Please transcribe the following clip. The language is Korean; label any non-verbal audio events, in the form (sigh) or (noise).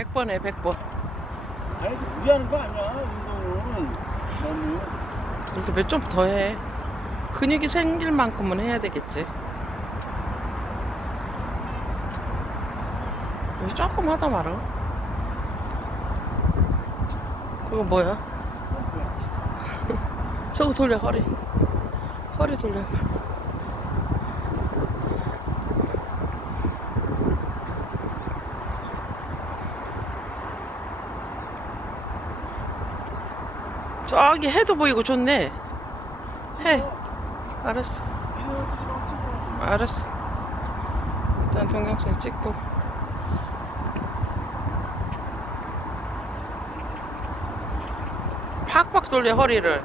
100번 해 100번. 아니 그 무리하는 거 아니야 운동은 너무 그래도 몇좀더 해. 근육이 생길 만큼은 해야 되겠지. 왜 조금 하다 말아? 그거 뭐야? (laughs) 저거 돌려 허리. 허리 돌려 저기 해도 보이고 좋네. 해. 알았어. 알았어. 일단 동영상 찍고. 팍팍 돌려 허리를